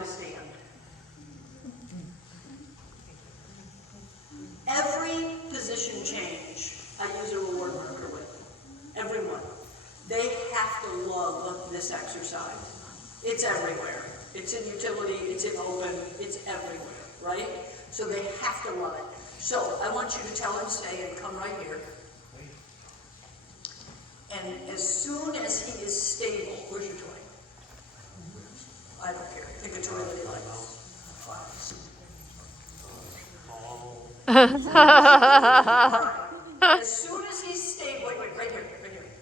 to stand. Every position change I use a reward marker with. Everyone. They have to love this exercise. It's everywhere. It's in utility, it's in open, it's everywhere, right? So they have to love it. So I want you to tell him stay and come right here. And as soon as he is stable, where's your toy? I don't care. Pick a toy that he likes. As soon as he's stable, wait, right here.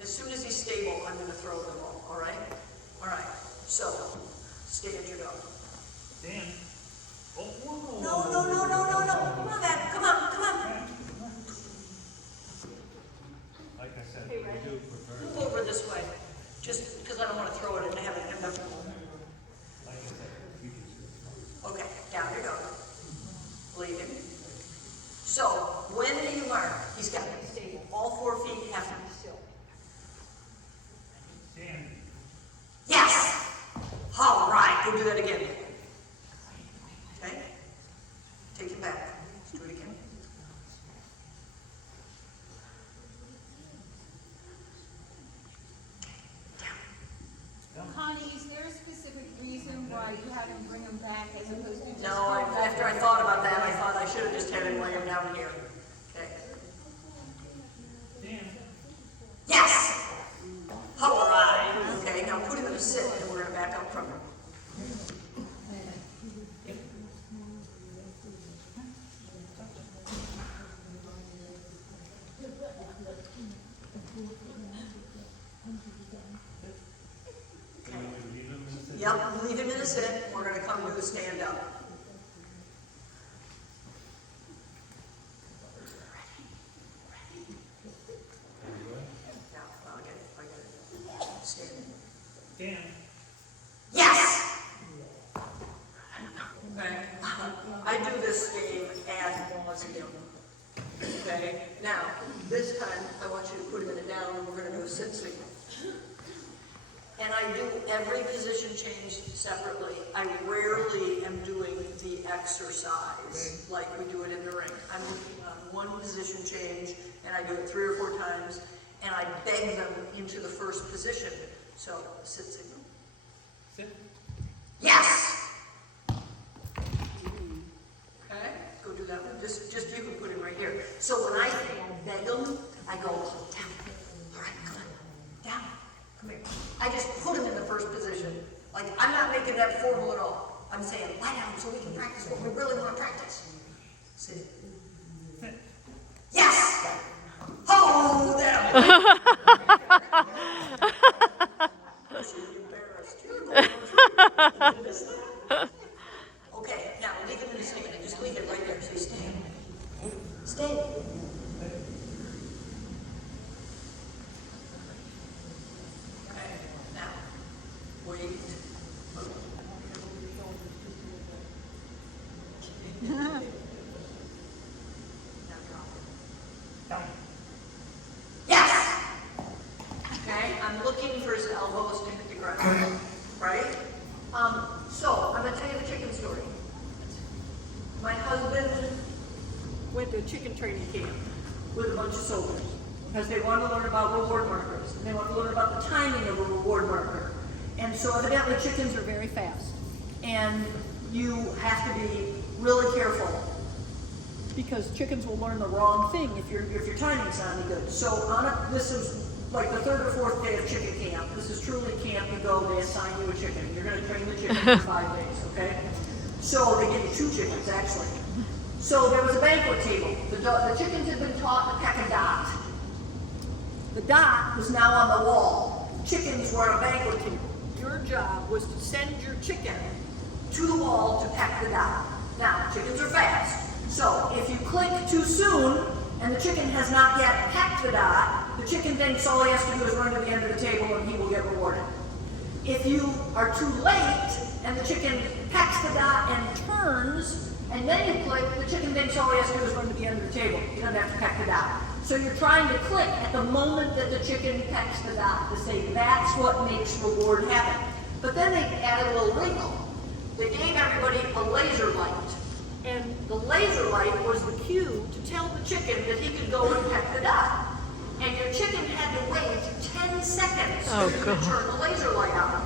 As soon as he's stable, I'm going to throw the ball, all right? All right, so, stay at your dog. Dan. Oh, whoa. No. Come on, Dad. Come on. Like I said, Hey, I Red. do prefer, Move over this way, just because I don't want to throw it and have it end up. like I said, you just. Okay, down you go. Leaving. So, when do you mark? He's got to be stable. All 4 feet have to be still. Dan. Yes! All right, go do that again. Okay? Take it back. Let's do it again. Connie, is there a specific reason why you have him bring him back as opposed to just... No, after I thought about that, I thought I should have just had him lay him down here. Okay. Dan. Yes! All right. Okay, now put him in a sit, and we're going to back up from him. Yep, leave him in a sit. We're going to come to a stand up. Now, I'll get it. Stand. Dan. Yes! Okay. I do this game ad nauseum. Okay? Now, this time, I want you to put him in a down, and we're going to do a sit signal. And I do every position change separately. I rarely am doing the exercise like we do it in the ring. I'm working on one position change, and I do it 3 or 4 times, and I beg them into the first position. So, sit signal. Sit. Yes! Okay, go do that one. Just you can put him right here. So when I beg them, I go down. All right, come on, down. Come here. I just put him in the first position. Like, I'm not making that formal at all. I'm saying, lie down so we can practice what we really want to practice. Sit. Yes! Oh, that. You're embarrassed. You're going Okay, now leave him in his stand. Just leave it right there. So stay. Stay. Okay, now wait. Now drop it. Down. Yes! Okay, I'm looking for his elbows to hit the ground. Right? So, I'm going to tell you the chicken story. My husband went to a chicken training camp with a bunch of soldiers because they wanted to learn about reward markers. And they wanted to learn about the timing of a reward marker. And so evidently chickens are very fast. And you have to be really careful because chickens will learn the wrong thing if your timing's not any good. So this is like the 3rd or 4th day of chicken camp. This is truly camp. You go, they assign you a chicken. You're going to train the chicken for 5 days, okay? So they give you 2 chickens, actually. So there was a banquet table. The chickens had been taught to peck a dot. The dot was now on the wall. Chickens were on a banquet table. Your job was to send your chicken to the wall to peck the dot. Now, chickens are fast. So if you click too soon, and the chicken has not yet pecked the dot, the chicken thinks all he has to do is run to the end of the table and he will get rewarded. If you are too late and the chicken pecks the dot and turns, and then you click, the chicken thinks all he has to do is run to the end of the table. You don't have to peck the dot. So you're trying to click at the moment that the chicken pecks the dot to say that's what makes reward happen. But then they added a little wrinkle. they gave everybody a laser light. And the laser light was the cue to tell the chicken that he could go and peck the duck. And your chicken had to wait 10 seconds for you to turn the laser light on.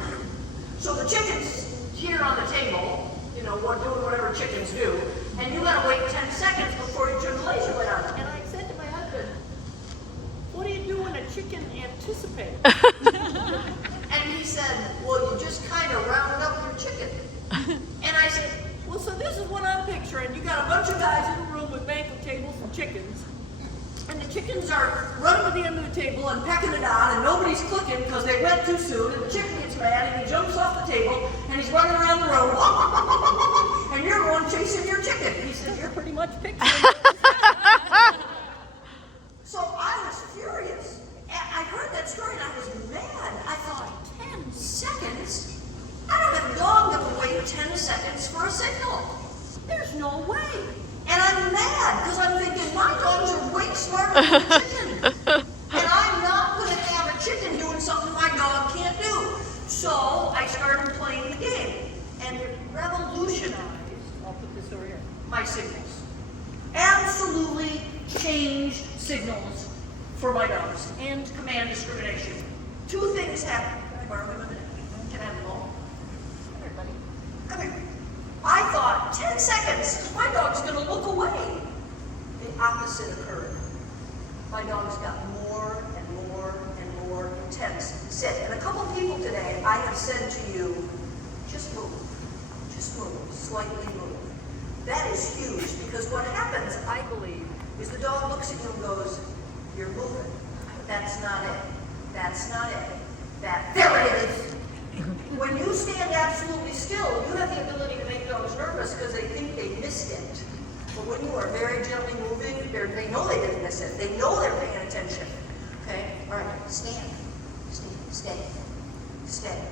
So the chicken's here on the table, you know, doing whatever chickens do, and you gotta wait 10 seconds before you turn the laser light on. And I said to my husband, what do you do when a chicken anticipates? And he said, well, you just kind of round up your chicken. And I said, well, so this is what I'm picturing. You got a bunch of guys in a room with banquet tables and chickens. And the chickens are running to the end of the table and pecking it on, and nobody's clicking because they went too soon, and the chicken gets mad, and he jumps off the table, and he's running around the room, and you're going chasing your chicken. He said, you're pretty much picturing it. So I was furious. I heard that story, and I was mad. I thought, 10 seconds? I don't have a dog that will wait 10 seconds for a signal. There's no way. And I'm mad because I'm thinking my dogs are way smarter than the chicken. And I'm not going to have a chicken doing something my dog can't do. So I started playing the game. And it revolutionized, I'll put this over here, my signals. Absolutely changed signals for my dogs and command discrimination. Two things happened. Can I borrow them a minute? Can I have them all? Come here, buddy. Come here. I thought 10 seconds, my dog's going to look away. The opposite occurred. My dogs got more and more and more intense. Sit. And a couple people today, I have said to you, just move, slightly move. That is huge because what happens, I believe, is the dog looks at you and goes, you're moving. That's not it. That's not it. There it is. When you stand absolutely still, you have the ability to make dogs nervous because they think they missed it. But when you are very gently moving, they know they didn't miss it. They know they're paying attention. Okay? All right. Stand. Stay. Stay.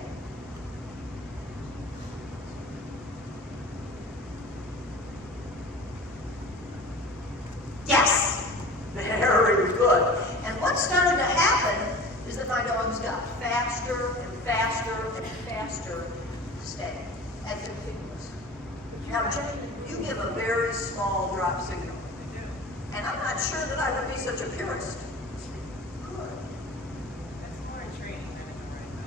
Yes! Very good. And what started to happen is that my dogs got faster and faster and faster to stay at continuous. Now, Jenny, you give a very small drop signal. And I'm not sure that I would be such a purist. Good. That's more in training than in the right now.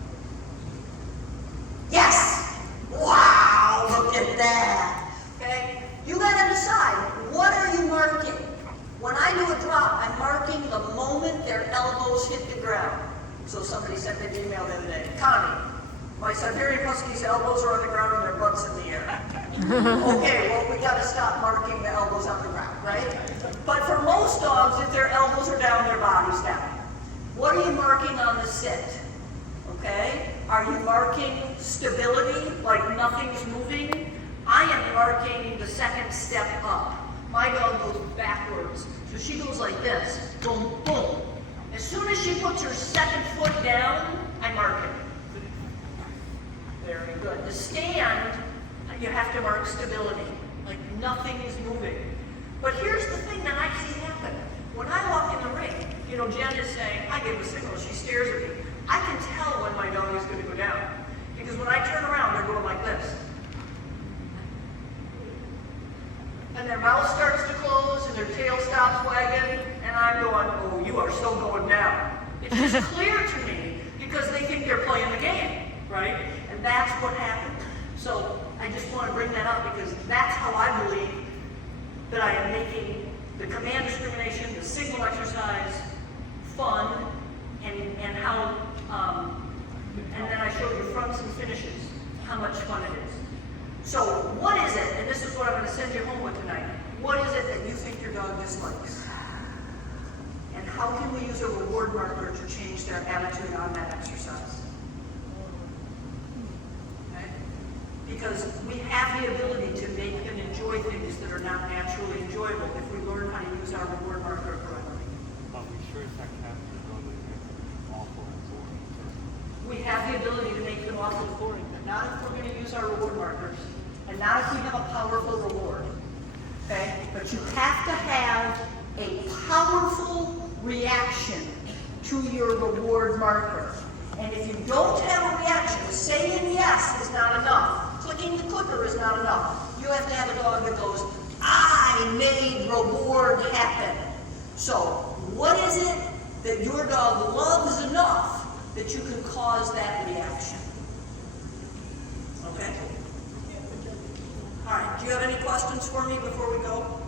Yes! Wow, look at that. Okay? You gotta decide, what are you marking? When I do a drop, I'm marking the moment their elbows hit the ground. So somebody sent me an email the other day. Connie, my Siberian Husky's elbows are on the ground and their butt's in the air. Okay, well, we gotta stop marking the elbows on the ground, right? But for most dogs, if their elbows are down, their body's down. What are you marking on the sit? Okay? Are you marking stability, like nothing's moving? I am marking the second step up. My dog goes backwards. So she goes like this. Boom, boom. As soon as she puts her second foot down, I mark it. Very good. The stand, you have to mark stability. Like nothing is moving. But here's the thing that I see happen. When I walk in the ring, you know, Jen is saying, I give a signal, she stares at me. I can tell when my dog is going to go down. Because when I turn around, they're going like this. And their mouth starts to close and their tail stops wagging, and I'm going, oh, you are still going down. It's just clear to me because they think they're playing the game, right? And that's what happened. So I just want to bring that up because that's how I believe that I am making the command discrimination, the signal exercise, fun, and how, and then I show you fronts and finishes, how much fun it is. So what is it, and this is what I'm going to send you home with tonight, what is it that you think your dog dislikes? And how can we use a reward marker to change their attitude on that exercise? Okay? Because we have the ability to make them enjoy things that are not naturally enjoyable if we learn how to use our reward marker correctly. Are we sure it's not captured on the awful and boring? We have the ability to make them awful boring, but not if we're going to use our reward markers, and not if we have a powerful reward. Okay? But you have to have a powerful reaction to your reward marker. And if you don't have a reaction, saying yes is not enough. Clicking the clicker not enough. You have to have a dog that goes, I made reward happen. So, what is it that your dog loves enough that you can cause that reaction? Okay? All right, do you have any questions for me before we go?